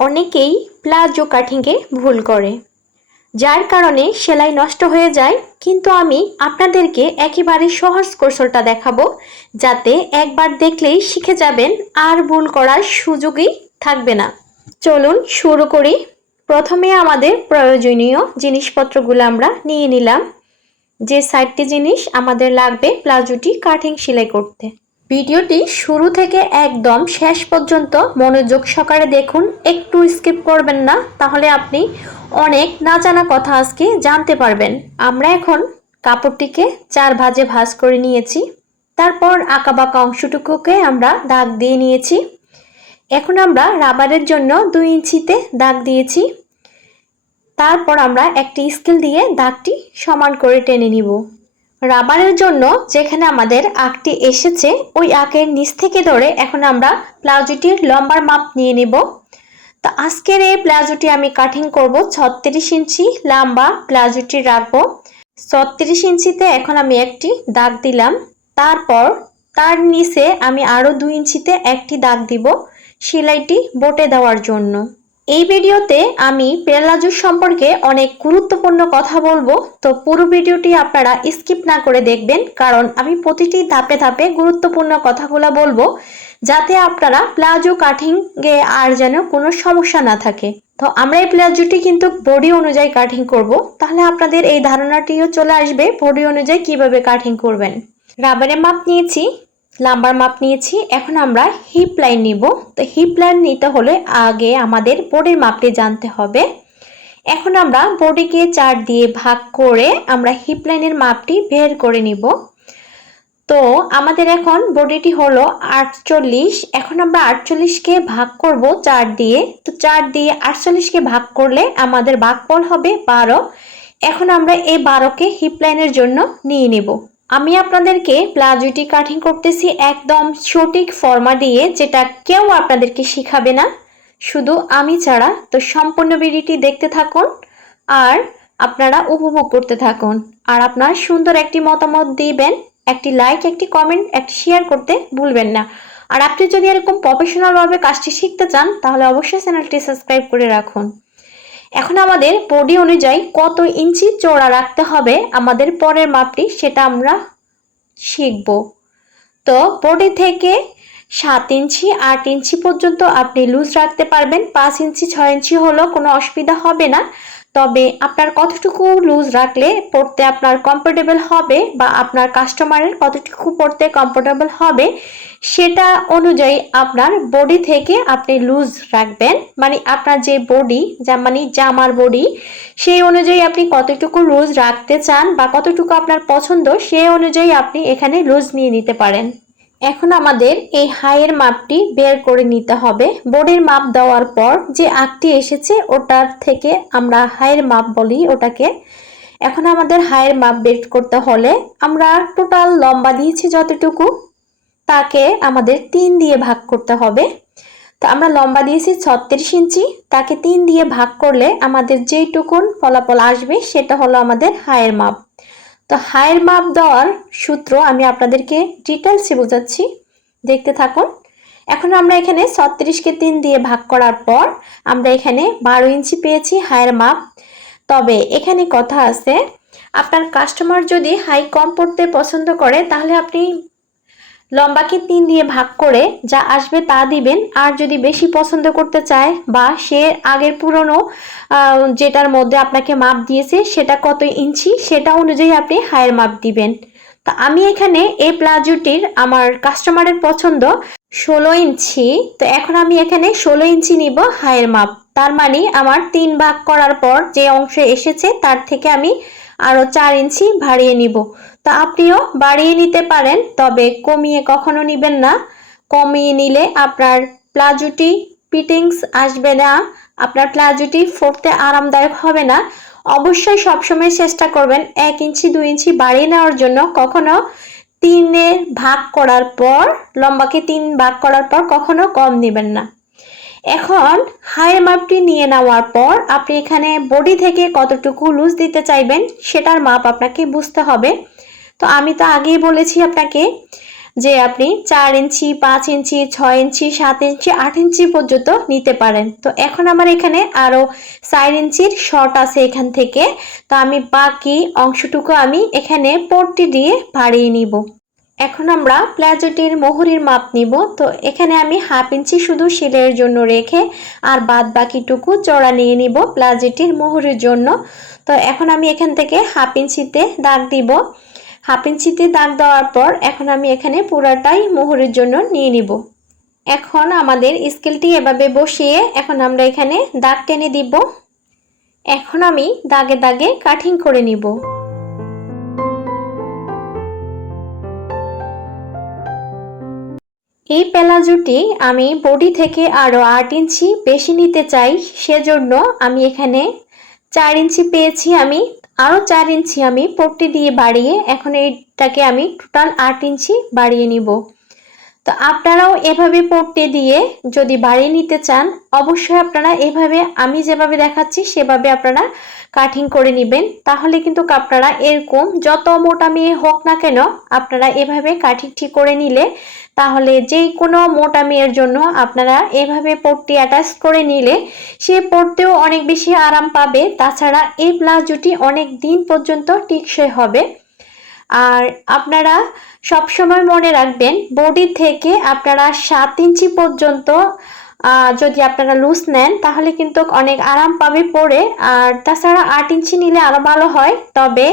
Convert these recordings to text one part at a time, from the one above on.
অনেকেই প্লাজো কাটিংয়ে ভুল করে। যার কারণে সেলাই নষ্ট হয়ে যায়, কিন্তু আমি আপনাদেরকে একেবারে সহজ কৌশলটা দেখাবো, যাতে একবার দেখলেই শিখে যাবেন আর ভুল করার সুযোগই থাকবে না। চলুন শুরু করি। প্রথমে আমাদের প্রয়োজনীয় জিনিসপত্রগুলো আমরা নিয়ে নিলাম। যে সাইডটি জিনিস আমাদের লাগবে, প্লাজোটি কাটিং সেলাই করতে। ভিডিওটি শুরু থেকে একদম শেষ পর্যন্ত মনোযোগ সহকারে দেখুন। একটু স্কিপ করবেন না, তাহলে আপনি অনেক না জানা কথা আজকে জানতে পারবেন। আমরা এখন কাপড়টিকে চার ভাজে ভাজ করে নিয়েছি। তারপর আঁকাবাঁকা অংশটুকুকে আমরা দাগ দিয়ে নিয়েছি। এখন আমরা রাবারের জন্য দুই ইঞ্চিতে দাগ দিয়েছি। তারপর আমরা একটি স্কেল দিয়ে দাগটি সমান করে টেনে নিব। রাবারের জন্য যেখানে আমাদের আঁকটি এসেছে, ওই আঁকের নিচ থেকে ধরে এখন আমরা প্লাজোটির লম্বার মাপ নিয়ে নেব। তো আজকের এই প্লাজোটি আমি কাটিং করব, ছত্রিশ ইঞ্চি লম্বা প্লাজোটি রাখব। ছত্রিশ ইঞ্চিতে এখন আমি একটি দাগ দিলাম। তারপর তার নিচে আমি আরও দুই ইঞ্চিতে একটি দাগ দিব, সেলাইটি বটে দেওয়ার জন্য। এই ভিডিওতে আমি প্লাজো সম্পর্কে অনেক গুরুত্বপূর্ণ কথা বলব। তো পুরো ভিডিওটি আপনারা স্কিপ না করে দেখবেন, কারণ আমি প্রতিটি ধাপে ধাপে গুরুত্বপূর্ণ কথাগুলো বলব, যাতে আপনারা প্লাজো কাটিংয়ে আর যেন কোনো সমস্যা না থাকে। তো আমরা এই প্লাজোটি কিন্তু বডি অনুযায়ী কাটিং করব। তাহলে আপনাদের এই ধারণাটিও চলে আসবে বডি অনুযায়ী কীভাবে কাটিং করবেন। রাবারের মাপ নিয়েছি। লাম্বার মাপ নিয়েছি। এখন আমরা হিপ লাইন নিব। তো হিপ লাইন নিতে হলে আগে আমাদের বোর্ডের মাপটি জানতে হবে। এখন আমরা বোর্ডিকে চার দিয়ে ভাগ করে আমরা হিপ লাইনের মাপটি বের করে নিব। তো আমাদের এখন বডিটি হলো আটচল্লিশ। এখন আমরা আটচল্লিশকে ভাগ করব চার দিয়ে। তো চার দিয়ে আটচল্লিশকে ভাগ করলে আমাদের ভাগফল হবে বারো। এখন আমরা এই বারোকে হিপ লাইনের জন্য নিয়ে নেব। আমি আপনাদেরকে প্লাজোটি কাটিং করতেছি একদম সঠিক ফর্মা দিয়ে, যেটা কেউ আপনাদেরকে শিখাবে না। শুধু আমি ছাড়া, তো সম্পূর্ণ ভিডিওটি দেখতে থাকুন আর আপনারা উপভোগ করতে থাকুন। আর আপনার সুন্দর একটি মতামত দিবেন, একটি লাইক একটি কমেন্ট একটি শেয়ার করতে ভুলবেন না। আর আপনি যদি এরকম প্রফেশনালভাবে কাজটি শিখতে চান, তাহলে অবশ্যই চ্যানেলটি সাবস্ক্রাইব করে রাখুন। এখন আমাদের বডি অনুযায়ী কত ইঞ্চি চওড়া রাখতে হবে আমাদের পরের মাপটি সেটা আমরা শিখব। তো বডি থেকে সাত ইঞ্চি, আট ইঞ্চি পর্যন্ত আপনি লুজ রাখতে পারবেন, পাঁচ ইঞ্চি, ছয় ইঞ্চি হলেও কোনো অসুবিধা হবে না। তবে আপনার কতটুকু লুজ রাখলে পড়তে আপনার কমফোর্টেবল হবে বা আপনার কাস্টমারের কতটুকু পড়তে কমফোর্টেবল হবে, সেটা অনুযায়ী আপনার বডি থেকে আপনি লুজ রাখবেন। মানে আপনার যে বডি যা মানে জামার বডি সেই অনুযায়ী আপনি কতটুকু লুজ রাখতে চান বা কতটুকু আপনার পছন্দ, সেই অনুযায়ী আপনি এখানে লুজ নিয়ে নিতে পারেন। এখন আমাদের এই হাইয়ের মাপটি বের করে নিতে হবে। বোর্ডের মাপ দেওয়ার পর যে আঁকটি এসেছে ওটার থেকে আমরা হাইয়ের মাপ বলি ওটাকে। এখন আমাদের হাইয়ের মাপ বের করতে হলে আমরা টোটাল লম্বা দিয়েছি যতটুকু, তাকে আমাদের তিন দিয়ে ভাগ করতে হবে। তো আমরা লম্বা দিয়েছি ছত্রিশ ইঞ্চি, তাকে তিন দিয়ে ভাগ করলে আমাদের যেইটুকুন ফলাফল আসবে সেটা হলো আমাদের হায়ের মাপ। তো হায়ের মাপ দেওয়ার সূত্র আমি আপনাদেরকে ডিটেলসে বোঝাচ্ছি। দেখতে থাকুন। এখন আমরা এখানে ছত্রিশকে তিন দিয়ে ভাগ করার পর আমরা এখানে বারো ইঞ্চি পেয়েছি হায়ের মাপ। তবে এখানে কথা আছে, আপনার কাস্টমার যদি হাই কম পড়তে পছন্দ করে, তাহলে আপনি লম্বাকে তিন দিয়ে ভাগ করে যা আসবে তা দিবেন। আর যদি বেশি পছন্দ করতে চায় বা সে আগের পুরনো যেটার মধ্যে আপনাকে মাপ দিয়েছে সেটা কত ইঞ্চি, সেটা অনুযায়ী আপনি হায়ের মাপ দিবেন। তা আমি এখানে এই প্লাজোটির আমার কাস্টমারের পছন্দ ষোলো ইঞ্চি। তো এখন আমি এখানে ষোলো ইঞ্চি নিব হায়ের মাপ। তার মানে আমার তিন ভাগ করার পর যে অংশে এসেছে তার থেকে আমি আরও চার ইঞ্চি বাড়িয়ে নিব। তা আপনিও বাড়িয়ে নিতে পারেন, তবে কমিয়ে কখনো নেবেন না। কমিয়ে নিলে আপনার প্লাজোটি ফিটিংস আসবে না, আপনার প্লাজোটি পরতে আরামদায়ক হবে না। অবশ্যই সবসময় চেষ্টা করবেন এক ইঞ্চি, দুই ইঞ্চি বাড়িয়ে নেওয়ার জন্য। কখনো তিনে ভাগ করার পর, লম্বাকে তিন ভাগ করার পর কখনো কম নেবেন না। এখন হায়ের মাপটি নিয়ে নেওয়ার পর আপনি এখানে বডি থেকে কতটুকু লুজ দিতে চাইবেন, সেটার মাপ আপনাকে বুঝতে হবে। তো আমি তো আগেই বলেছি আপনাকে যে আপনি চার ইঞ্চি, পাঁচ ইঞ্চি, ছয় ইঞ্চি, সাত ইঞ্চি, আট ইঞ্চি পর্যন্ত নিতে পারেন। তো এখন আমার এখানে আরও চার ইঞ্চির শর্ট আছে এখান থেকে। তো আমি বাকি অংশটুকু আমি এখানে পট্টি দিয়ে বাড়িয়ে নিব। এখন আমরা প্লাজোটির মোহরির মাপ নিব। তো এখানে আমি হাফ ইঞ্চি শুধু সেলাইয়ের জন্য রেখে আর বাদ বাকিটুকু চড়া নিয়ে নিব প্লাজোটির মোহরির জন্য। তো এখন আমি এখান থেকে হাফ ইঞ্চিতে দাগ দিব। হাফ ইঞ্চিতে দাগ দেওয়ার পর এখন আমি এখানে পুরাটাই মোহরের জন্য নিয়ে নিব। এখন আমাদের স্কেলটি এভাবে বসিয়ে এখন আমরা এখানে দাগ টেনে দিব। এখন আমি দাগে দাগে কাটিং করে নিব। এই প্যালাজোটি আমি বডি থেকে আরও আট ইঞ্চি বেশি নিতে চাই, সেজন্য আমি এখানে চার ইঞ্চি পেয়েছি আমি। আরও চার ইঞ্চি আমি পট্টি দিয়ে বাড়িয়ে এখন এইটাকে আমি টোটাল আট ইঞ্চি বাড়িয়ে নিব। তো আপনারাও এভাবে পট্টি দিয়ে যদি বাড়িয়ে নিতে চান, অবশ্যই আপনারা এভাবে আমি যেভাবে দেখাচ্ছি, সেভাবে আপনারা কাটিং করে নেবেন। তাহলে কিন্তু আপনারা এরকম যত মোটা মেয়ে হোক না কেন, আপনারা এভাবে কাটিং ঠিক করে নিলে তাহলে যে কোনো মোটা মেয়ের জন্য আপনারা এভাবে পট্টি অ্যাটাচ করে নিলে সে পড়তেও অনেক বেশি আরাম পাবে। তাছাড়া এই ব্লাউজটি অনেক দিন পর্যন্ত টিকসই হবে। আর আপনারা সব সময় মনে রাখবেন বডি থেকে আপনারা সাত ইঞ্চি পর্যন্ত যদি আপনারা লুজ নেন, তাহলে কিন্তু অনেক আরাম পাবে পরে। আর তাছাড়া আট ইঞ্চি নিলে আরও ভালো হয়। তবে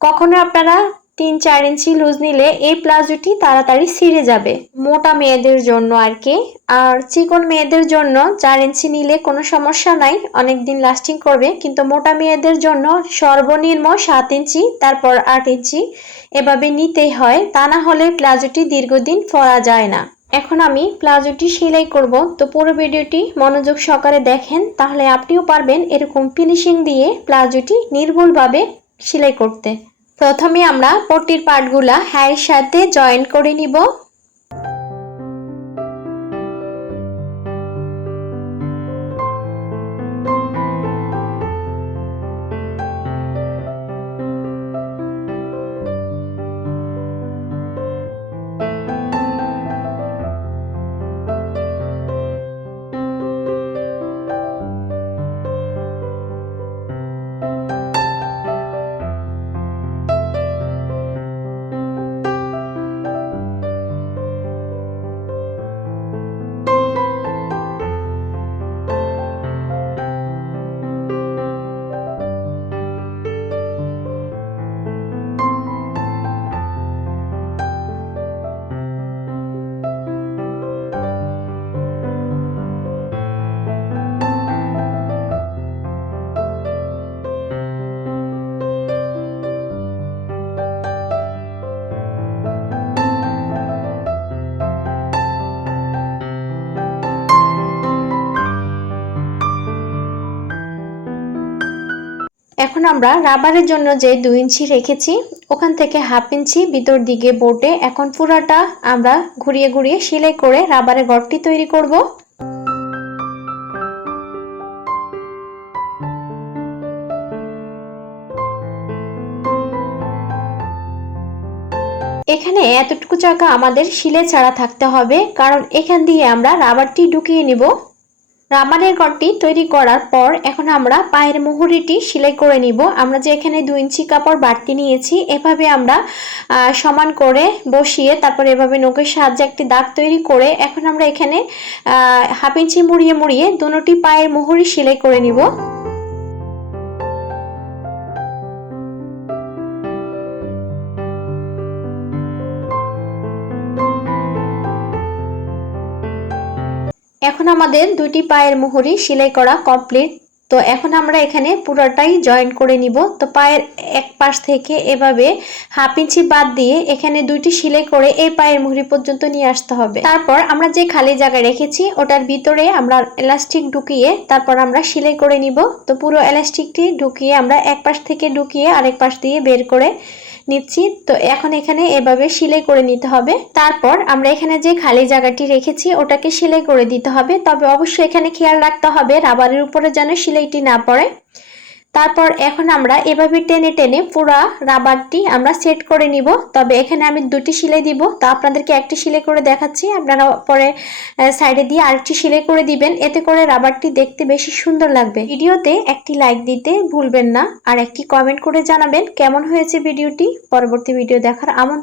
কখনো আপনারা তিন চার ইঞ্চি লুজ নিলে এই প্লাজোটি তাড়াতাড়ি ছিঁড়ে যাবে। মোটা মেয়েদের জন্য আর কি। আর চিকন মেয়েদের জন্য চার ইঞ্চি নিলে কোনো সমস্যা নাই অনেক দিন লাস্টিং করবে। কিন্তু মোটা মেয়েদের জন্য সর্বনিম্ন সাত ইঞ্চি, তারপর আট ইঞ্চি এভাবে নিতেই হয়। তা না হলে প্লাজোটি দীর্ঘদিন ফরা যায় না। এখন আমি প্লাজোটি সেলাই করব। তো পুরো ভিডিওটি মনোযোগ সহকারে দেখেন, তাহলে আপনিও পারবেন এরকম ফিনিশিং দিয়ে প্লাজোটি নির্ভুলভাবে সেলাই করতে। প্রথমে আমরা পটির পার্টগুলা হ্যায়ের সাথে জয়েন্ট করে নিব। এখন আমরা রাবারের জন্য যে দুই ইঞ্চি রেখেছি, ওখান থেকে হাফ ইঞ্চি ভিতর দিকে বোটে এখন পুরাটা আমরা ঘুরিয়ে ঘুরিয়ে সেলাই করে রাবারের গড়টি তৈরি করব। এখানে এতটুকু জায়গা আমাদের শিলে ছাড়া থাকতে হবে, কারণ এখান দিয়ে আমরা রাবারটি ঢুকিয়ে নিব। রাবারের ঘরটি তৈরি করার পর এখন আমরা পায়ের মুহুরিটি সেলাই করে নিব। আমরা যে এখানে দু ইঞ্চি কাপড় বাড়তি নিয়েছি, এভাবে আমরা সমান করে বসিয়ে তারপর এভাবে নখের সাহায্যে একটি দাগ তৈরি করে এখন আমরা এখানে হাফ ইঞ্চি মুড়িয়ে মুড়িয়ে দুটি পায়ের মুহুরি সেলাই করে নিব। এখন আমাদের দুটি পায়ের মুহুরি সেলাই করা কমপ্লিট তো এখন আমরা এখানে পুরোটাই জয়েন করে নিব। তো পায়ের এক পাশ থেকে এভাবে হাফ ইঞ্চি বাদ দিয়ে এখানে দুইটি সেলাই করে এই পায়ের মুহুরি পর্যন্ত নিয়ে আসতে হবে। তারপর আমরা যে খালি জায়গায় রেখেছি, ওটার ভিতরে আমরা এলাস্টিক ঢুকিয়ে তারপর আমরা সেলাই করে নিব। তো পুরো এলাস্টিকটি ঢুকিয়ে আমরা এক পাশ থেকে ঢুকিয়ে আরেক পাশ দিয়ে বের করে নিচ্ছি। তো এখন এখানে এভাবে সেলাই করে নিতে হবে। তারপর আমরা এখানে যে খালি জায়গাটি রেখেছি, ওটাকে সেলাই করে দিতে হবে। তবে অবশ্যই এখানে খেয়াল রাখতে হবে, রাবারের উপরে যেন সেলাইটি না পড়ে। তারপর এখন আমরা এভাবে টেনে টেনে পুরা রাবারটি আমরা সেট করে নিব। তবে এখানে আমি দুটি সেলাই দিব। তা আপনাদেরকে একটি সেলাই করে দেখাচ্ছি। আপনারা পরে সাইডে দিয়ে আরেকটি সেলাই করে দিবেন। এতে করে রাবারটি দেখতে বেশি সুন্দর লাগবে। ভিডিওতে একটি লাইক দিতে ভুলবেন না। আর একটি কমেন্ট করে জানাবেন কেমন হয়েছে ভিডিওটি। পরবর্তী ভিডিও দেখার আমন্ত্রণ।